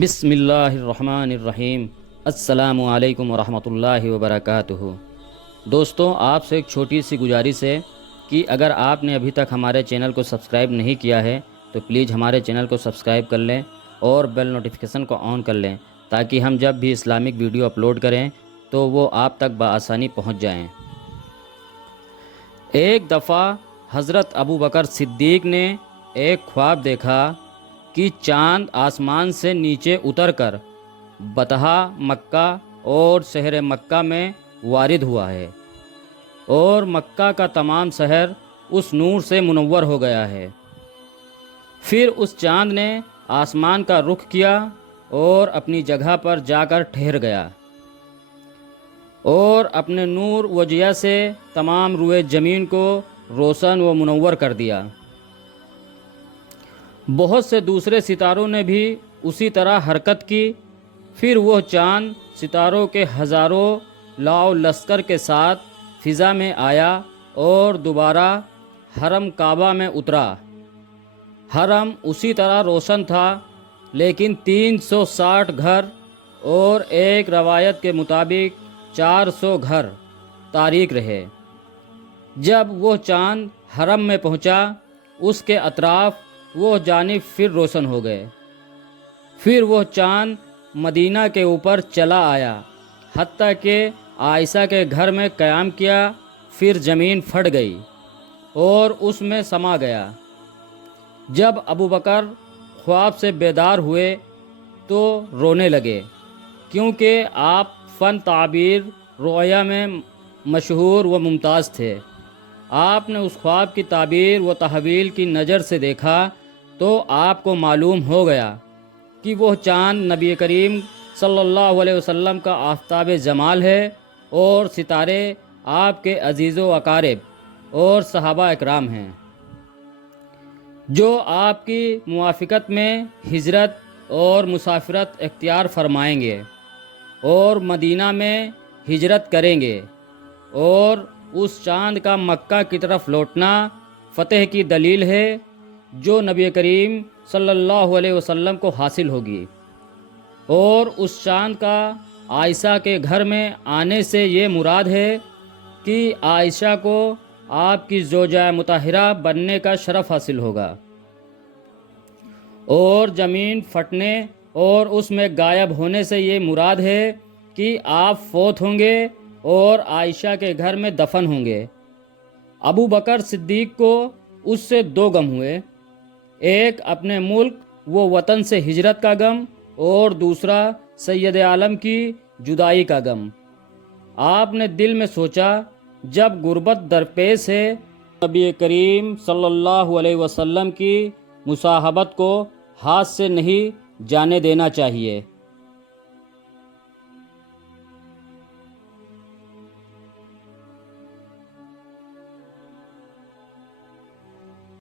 بسم اللہ الرحمن الرحیم۔ السلام علیکم ورحمۃ اللہ وبرکاتہ۔ دوستوں، آپ سے ایک چھوٹی سی گزارش ہے کہ اگر آپ نے ابھی تک ہمارے چینل کو سبسکرائب نہیں کیا ہے تو پلیز ہمارے چینل کو سبسکرائب کر لیں اور بیل نوٹیفیکیشن کو آن کر لیں تاکہ ہم جب بھی اسلامک ویڈیو اپلوڈ کریں تو وہ آپ تک بآسانی پہنچ جائیں۔ ایک دفعہ حضرت ابوبکر صدیق نے ایک خواب دیکھا کہ چاند آسمان سے نیچے اتر کر بطحا مکہ اور شہر مکہ میں وارد ہوا ہے اور مکہ کا تمام شہر اس نور سے منور ہو گیا ہے۔ پھر اس چاند نے آسمان کا رخ کیا اور اپنی جگہ پر جا کر ٹھہر گیا اور اپنے نور و ضیاء سے تمام روئے زمین کو روشن و منور کر دیا۔ بہت سے دوسرے ستاروں نے بھی اسی طرح حرکت کی۔ پھر وہ چاند ستاروں کے ہزاروں لاؤ لشکر کے ساتھ فضا میں آیا اور دوبارہ حرم کعبہ میں اترا۔ حرم اسی طرح روشن تھا، لیکن 360 گھر اور ایک روایت کے مطابق 400 گھر تاریک رہے۔ جب وہ چاند حرم میں پہنچا، اس کے اطراف وہ جانب پھر روشن ہو گئے۔ پھر وہ چاند مدینہ کے اوپر چلا آیا، حتیٰ کہ عائشہ کے گھر میں قیام کیا۔ پھر زمین پھٹ گئی اور اس میں سما گیا۔ جب ابوبکر خواب سے بیدار ہوئے تو رونے لگے، کیونکہ آپ فن تعبیر رؤیا میں مشہور و ممتاز تھے۔ آپ نے اس خواب کی تعبیر و تحویل کی نظر سے دیکھا تو آپ کو معلوم ہو گیا کہ وہ چاند نبی کریم صلی اللہ علیہ وسلم کا آفتاب جمال ہے اور ستارے آپ کے عزیز و اقارب اور صحابہ اکرام ہیں، جو آپ کی موافقت میں ہجرت اور مسافرت اختیار فرمائیں گے اور مدینہ میں ہجرت کریں گے، اور اس چاند کا مکہ کی طرف لوٹنا فتح کی دلیل ہے جو نبی کریم صلی اللہ علیہ وسلم کو حاصل ہوگی۔ اور اس چاند کا عائشہ کے گھر میں آنے سے یہ مراد ہے کہ عائشہ کو آپ کی زوجہ مطہرہ بننے کا شرف حاصل ہوگا۔ اور زمین پھٹنے اور اس میں غائب ہونے سے یہ مراد ہے کہ آپ فوت ہوں گے اور عائشہ کے گھر میں دفن ہوں گے۔ ابو بکر صدیق کو اس سے دو غم ہوئے، ایک اپنے ملک و وطن سے ہجرت کا غم اور دوسرا سید عالم کی جدائی کا غم۔ آپ نے دل میں سوچا، جب غربت درپیش ہے، نبی کریم صلی اللہ علیہ وسلم کی مصاحبت کو ہاتھ سے نہیں جانے دینا چاہیے۔